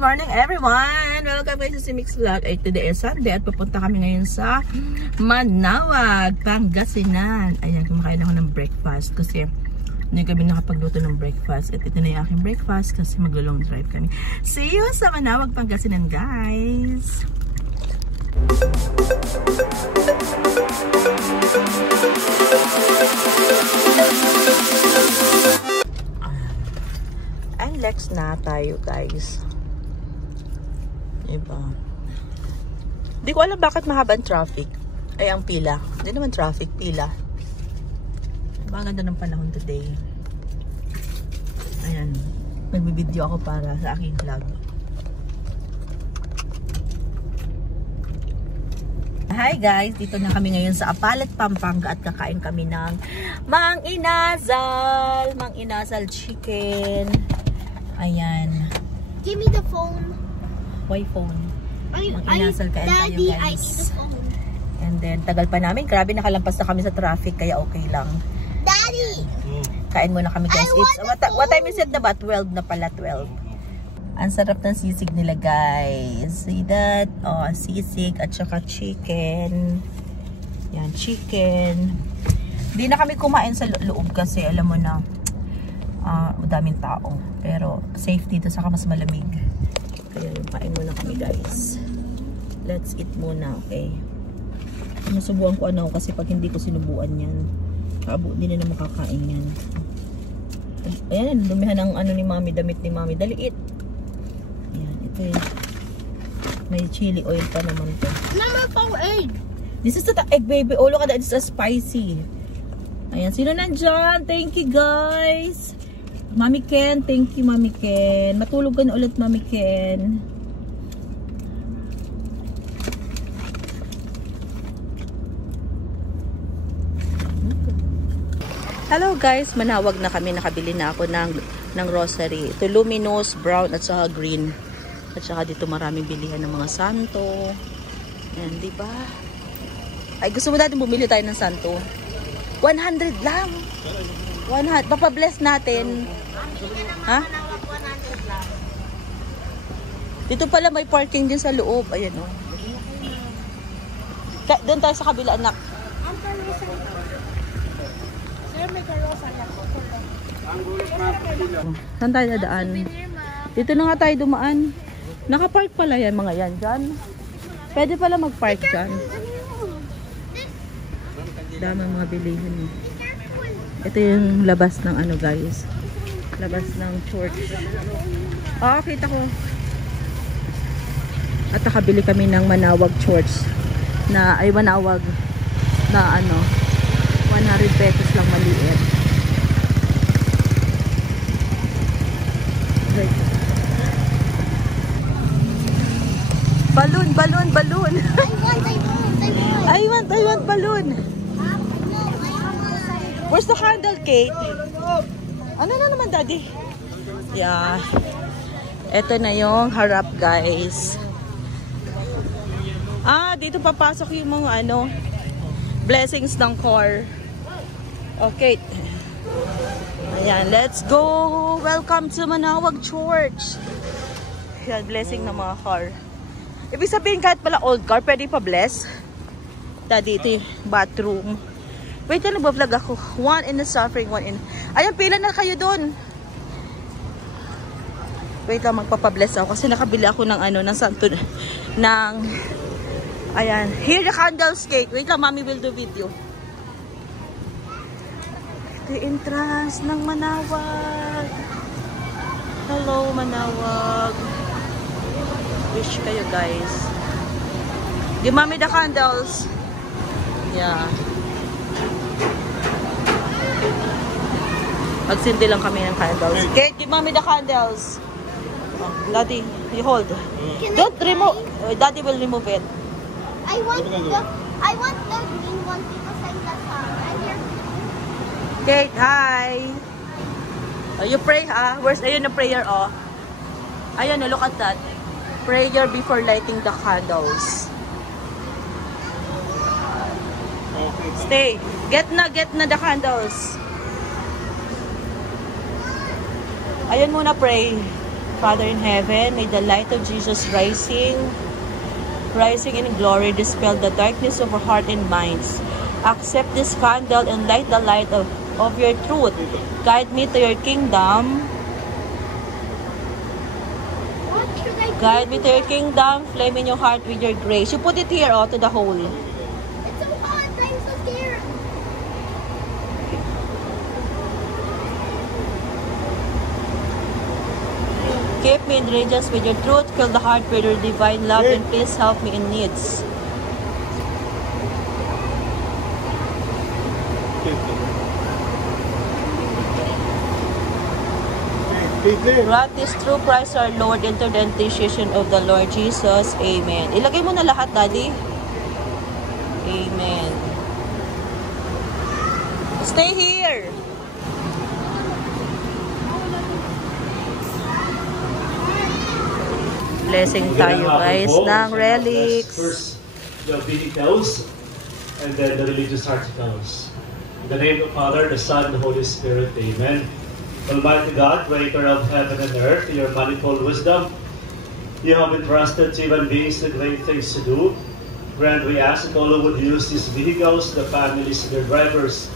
morning everyone! Welcome guys sa Mix Vlog. Today is Sunday at pupunta kami ngayon sa Manaoag, Pangasinan. Ayan, kumakain ako ng breakfast kasi hindi kami nakapagluto ng breakfast. At ito na yung aking breakfast kasi maglo-long drive kami. See you sa Manaoag, Pangasinan guys! Lex na tayo guys. Diba? Hindi ko alam bakit mahaba ang traffic. Ay, ang pila. Hindi naman traffic, pila. Diba, ang ganda ng panahon today. Ayan. Magbibideo ako para sa aking vlog. Hi guys! Dito na kami ngayon sa Apalit, Pampanga at kakain kami ng Mang Inasal. Mang Inasal chicken. Ayan. Give me the phone. Why phone? Mag-inasal kain tayo Daddy, guys. I need the phone. And then, tagal pa namin. Grabe, nakalampas na kami sa traffic. Kaya okay lang. Daddy! Kain muna kami guys. What time is it na ba? 12 na pala, 12. Ang sarap ng sisig nila guys. See that? Oh, sisig at saka chicken. Yan, chicken. Hindi na kami kumain sa loob kasi alam mo na daming tao. Pero safe dito saka mas malamig. Kaya kain muna kami guys. Let's eat muna, okay? Nasubuan ko ano kasi pag hindi ko sinubuan yan, hindi na makakain yan. Ayan, dumihan ang ano ni mami, damit ni mami. Dali eat. Ayan, ito yun. May chili oil pa naman to. Number 8. This is the egg baby. Oh, look at that. It's a spicy. Ayan, sino nandyan? Thank you guys. Mami Ken, thank you Mami Ken. Matulog ka na ulit Mami Ken. Hello guys, Manaoag na kami. Nakabili na ako ng grocery. Ito luminous, brown at saka green. At saka dito maraming bilihan ng mga santo. Ayan, diba? Ay, gusto mo natin bumili tayo ng santo? 100 lang. 100. Papabless natin. Ha? Dito pala may parking din sa loob. Ayan o. Doon tayo sa kabila anak. Saan tayo dadaan? Dito na nga tayo dumaan. Nakapark pala yan mga yan dyan. Pwede pala mag-park dyan. Dami mga bilihan. Ito yung labas ng ano guys. Labas ng church. Oh, kita ko. At nakabili kami ng Manaoag Church. Manaoag na ano, 100 pesos lang maliit. Balloon, balloon, balloon. I want balloon. Where's the candle, Kate? Ano na naman, Daddy? Yeah. Ito na yung harap, guys. Dito papasok yung mga ano, blessings ng core. Okay. Ayan, let's go. Welcome to Manaoag Church. Ayan, blessing ng mga car. Ibig sabihin kahit pala old car, pwede pa bless. Daddy, ito yung bathroom. Wait, nagbablog ako. One in the suffering, one in... Ayan, pila na kayo dun. Wait lang, magpapabless ako. Kasi nakabili ako ng ano, ng santo, ng... Ayan. Here the candles cake. Wait lang, Mommy will do video. The entrance ng Manaoag. Hello, Manaoag. Wish kayo, guys. Give Mommy the candles. Yeah. Magsindi lang kami ng candles. Kate, give Mommy the candles. Oh, Daddy, you hold. Don't remove. Daddy will remove it. I want the green one because I'm the son. I'm here. Kate, hi. Oh, you pray, ha? Ayun na prayer, oh. Ayan, look at that. Prayer before lighting the candles. Stay. Get na the candles. Ayan muna, pray. Father in heaven, may the light of Jesus rising in glory dispel the darkness of our heart and minds. Accept this candle and light the light of your truth. Guide me to your kingdom. Guide me to your kingdom. Flame in your heart with your grace. You put it here, to the hole. It's so hot. I'm so scared. Keep me in radiance with your truth. Fill the heart with your divine love. And please help me in needs. Grant this through Christ our Lord into the intercession of the Lord Jesus. Amen. Ilagay mo na lahat, Daddy. Amen. Stay here. Blessing tayo, guys, ng relics. First, the vehicles, and then the religious articles. In the name of the Father, the Son, and the Holy Spirit. Amen. Almighty God, creator of heaven and earth, in your manifold wisdom, you have entrusted to human beings the great things to do. Grant, we ask that all who would use these vehicles, the families and their drivers,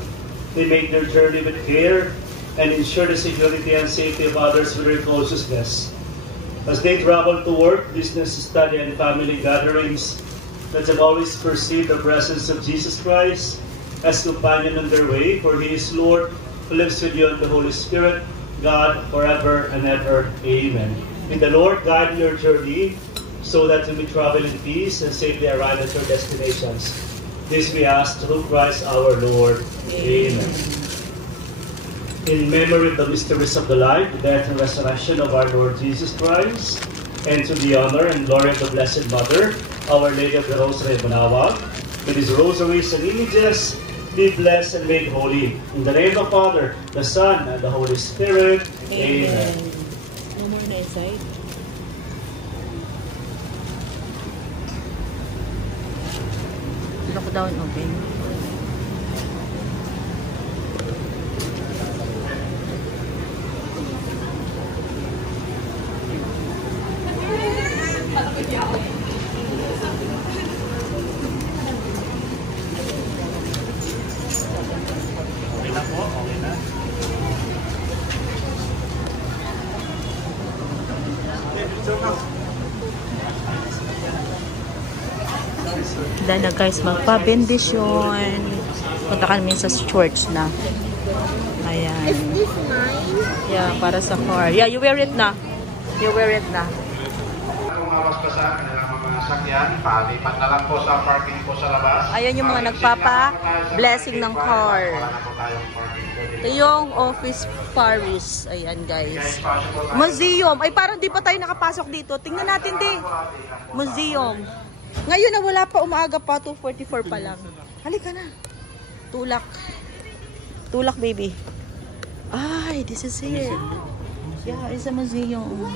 they make their journey with care and ensure the security and safety of others with their consciousness. As they travel to work, business, study, and family gatherings, let them always perceive the presence of Jesus Christ as companion on their way, for He is Lord, who lives with you and the Holy Spirit, God, forever and ever. Amen. May the Lord guide your journey so that you may travel in peace and safely arrive at your destinations. This we ask through Christ our Lord. Amen. In memory of the mysteries of the life, death, and resurrection of our Lord Jesus Christ, and to the honor and glory of the Blessed Mother, Our Lady of the Rosary of Manaoag, with His rosaries and images, be blessed and made holy. In the name of the Father, the Son, and the Holy Spirit. Amen. No more na inside. Lockdown open. Dahil na guys, magpa-bendisyon. Punta kami sa church na. Ayan. Is this mine? Yeah, para sa car. Yeah, you wear it na. You wear it na. Kung mabasbasan kanilang mga sakyan, palipat na lang po sa parking po sa labas. Ayan yung mga nagpapa-blessing ng car. Wala na po tayong parking. Ito yung Office Paris. Ayan guys. Museum. Ay parang di pa tayo nakapasok dito. Tingnan natin di. Museum. Ngayon na wala pa, umaga pa, 2:44 pa lang. Halika na. Tulak. Tulak, baby. Ay, this is here. Yeah, it's a museum.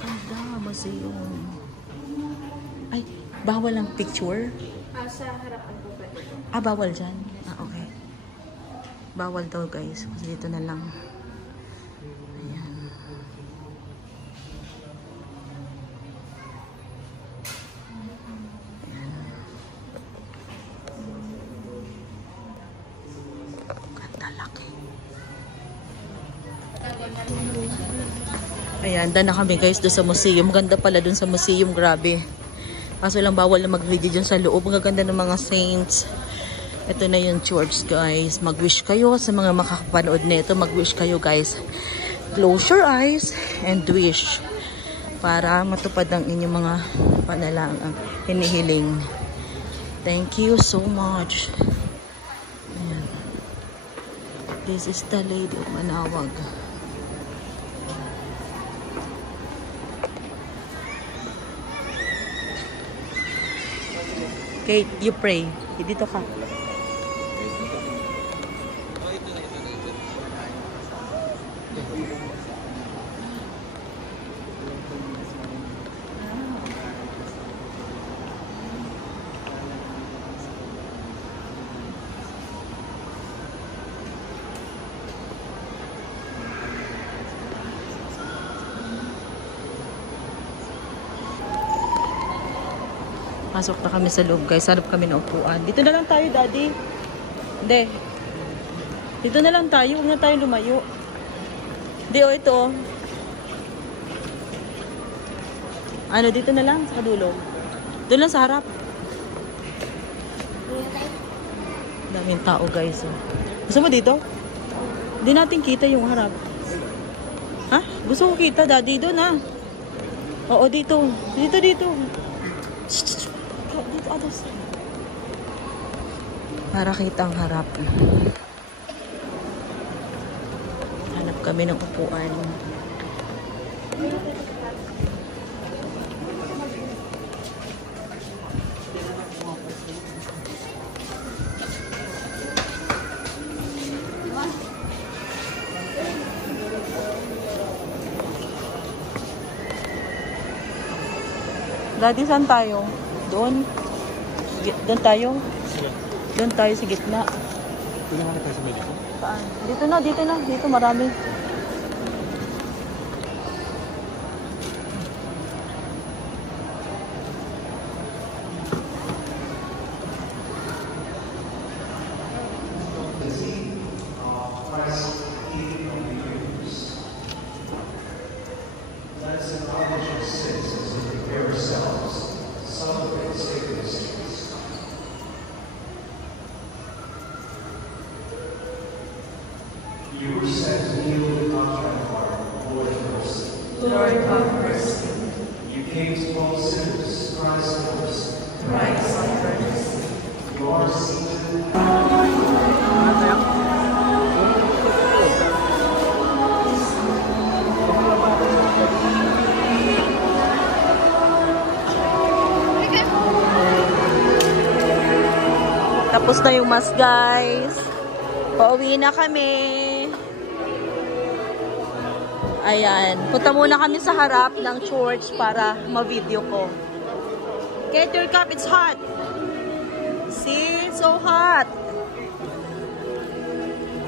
Ganda, museum. Ay, bawal ang picture? Sa harapan po pwede. Bawal dyan. Okay. Bawal daw guys. Kasi dito na lang. Ayan. Ganda laki. Ayan, daan na kami guys doon sa museum. Ganda pala doon sa museum. Grabe. Kaso lang bawal na mag-video dyan sa loob. Ang ganda ng mga saints. Ito na yung church guys. Mag-wish kayo sa mga makakapanood nito. Mag-wish kayo guys. Close your eyes and wish. Para matupad ang inyong mga panalangin. Hinihiling. Thank you so much. Ayan. This is the Lady of Manaoag. Kate, you pray. Dito ka. Pasok na kami sa loob, guys. Hanap kami ng upuan. Dito na lang tayo, Daddy. Hindi. Dito na lang tayo. Huwag na tayo lumayo. Hindi, oh, ito. Ano, dito na lang sa kadulo. Doon lang sa harap. Daming tao, guys. Oh. Gusto mo dito? Hindi natin kita yung harap. Ha? Gusto ko kita, Daddy. Doon, ha? Oo, dito. Dito. Dito, others. Para kita ang harap. Hanap kami ng upuan. Daddy, saan tayo? Doon? Doon tayo? Doon tayo sa gitna. Doon naman tayo sa mediko? Saan? Dito na. Dito marami. You were sent to heal the contrite heart, Lord have mercy. Lord have mercy. You came to all sinners, Christ have mercy. Christ have mercy. You are seated. Tapos na yung mass, guys. Pauwi na kami. Ayan. Punta muna kami sa harap ng church para ma-video ko. Get your cup. It's hot. See? So hot.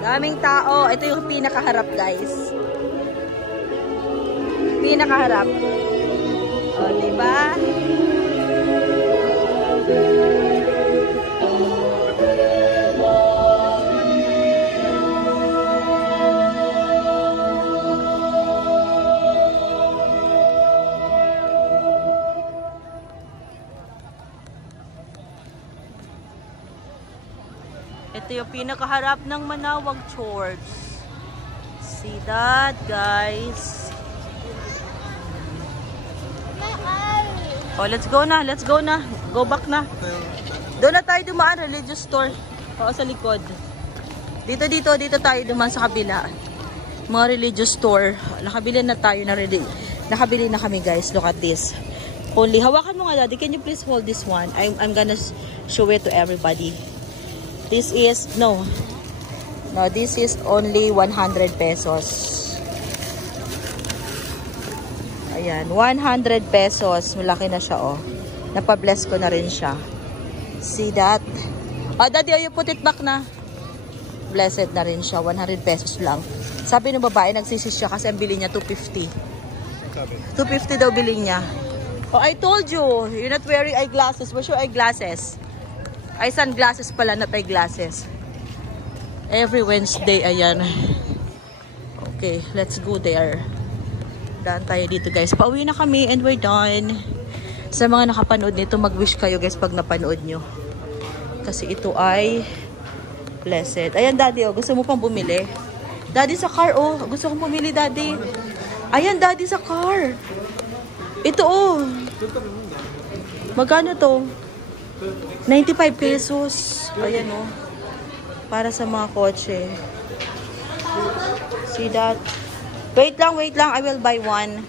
Daming tao. Ito yung pinakaharap, guys. Pinakaharap. O, diba? Ito yung pinakaharap ng Manawag Church. See that, guys? Oh, let's go na. Let's go na. Go back na. Doon na tayo dumaan. Religious store. Oo, sa likod. Dito tayo dumaan sa kabila. Mga religious store. Nakabili na tayo na nakabili na kami, guys. Look at this. Only, hawakan mo nga, Daddy. Can you please hold this one? I'm gonna show it to everybody. This is, this is only 100 pesos. Ayan, 100 pesos. Malaki na siya, oh. Napabless ko na rin siya. See that? Oh, Daddy, you put it back na. Blessed na rin siya. 100 pesos lang. Sabi ng babae, nagsisis siya kasi ang bili niya 250. 250 daw bili niya. Oh, I told you, you're not wearing eyeglasses. Where's your eyeglasses? Ay, sunglasses pala, not eyeglasses. Every Wednesday, ayan. Okay, let's go there. Daan tayo dito, guys. Pauwi na kami and we're done. Sa mga nakapanood nito, mag-wish kayo, guys, pag napanood nyo. Kasi ito ay blessed. Ayan, Daddy, oh. Gusto mo pang bumili? Daddy, sa car, oh. Gusto kong bumili, Daddy. Ayan, Daddy, sa car. Ito, oh. Magkano to? 95 pesos. Ayan, oh. Para sa mga kotse. See that? Wait lang. I will buy one.